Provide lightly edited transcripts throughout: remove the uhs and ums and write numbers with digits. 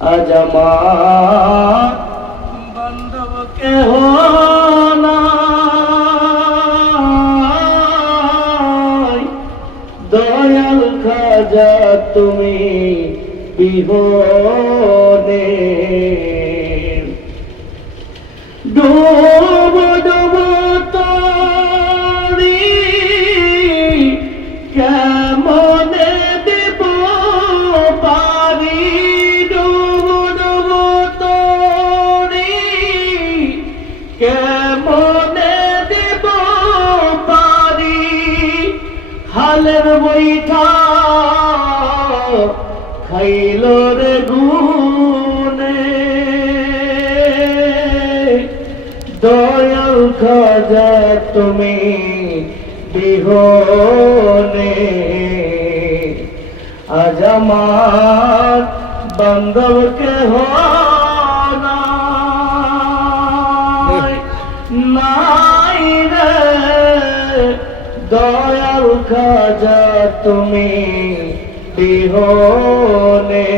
আজ আমার বান্ধব কেহ নাই, দয়াল খাজা তুমি বিহনে। ডুব ডুব তরি কেমনে দেব পারি, ডুব ডুব তরি কেমনে দেব পারি, হালের বৈঠা খাইল রে গুনে। দয়াল খাজা তুমি বিহনে, আজ আমার বান্ধব কেহ নাই, নাই রে। দয়াল খাজা তুমি বিহনে।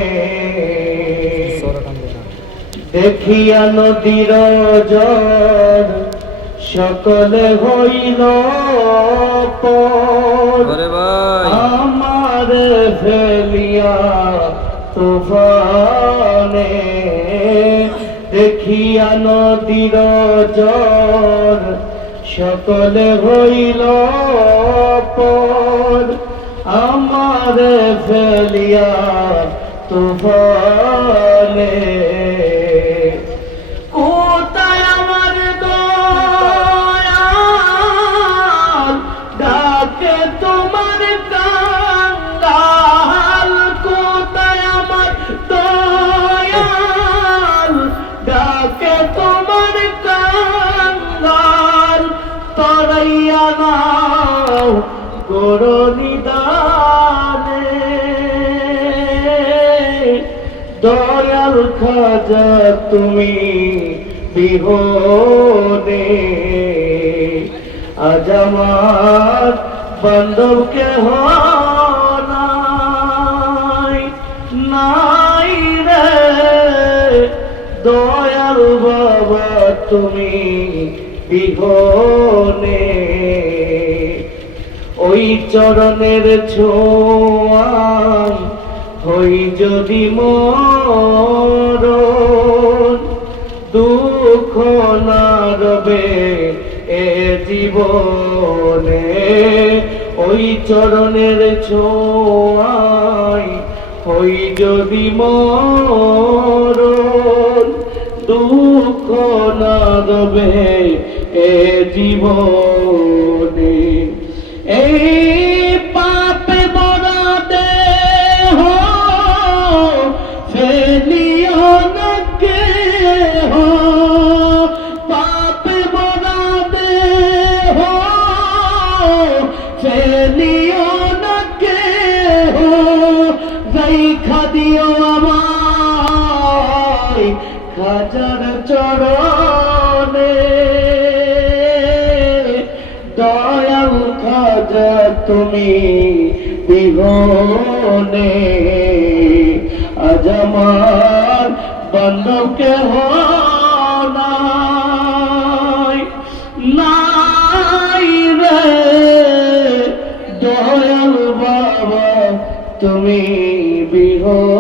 দেখিয়া নদীর জল সকলে হইল পর, আমার ফেলিয়া তুফানে। দেখিয়া নদীর জল সকলে হইল পর, আমার ফেলিয়া তুফানে। কোথায় আমার দয়াল ডাকে তোমার কাঙ্গাল, কোথায় আমার দয়াল ডাকে তোমার কাঙ্গাল, তরাইয়া নাও গোড় নিদানে। দয়াল খাজা তুমি বিহনে, আজ আমার বান্ধব কেহ নাই, নাই রে। দয়াল বাবা তুমি বিহনে, ওই চরণের ছোঁয়া হই যদি মরণ, দুঃখ না রবে এ জীবনে। ওই চরণের ছোঁয়ায় হই যদি মরণ, দুঃখ না রবে এ জীবনে। এই পাপে বড়া দেহ ফেলিও না কেহ, পাপে বড়া দেহ ফেলিও না কেহ, রাইখা দিও আমায় খাজার চরণে। দয়াল খাজা তুমি বিহনে, আজ আমার বান্ধব কেহ নাই, নাই রে। দয়াল বাবা তুমি বিহনে।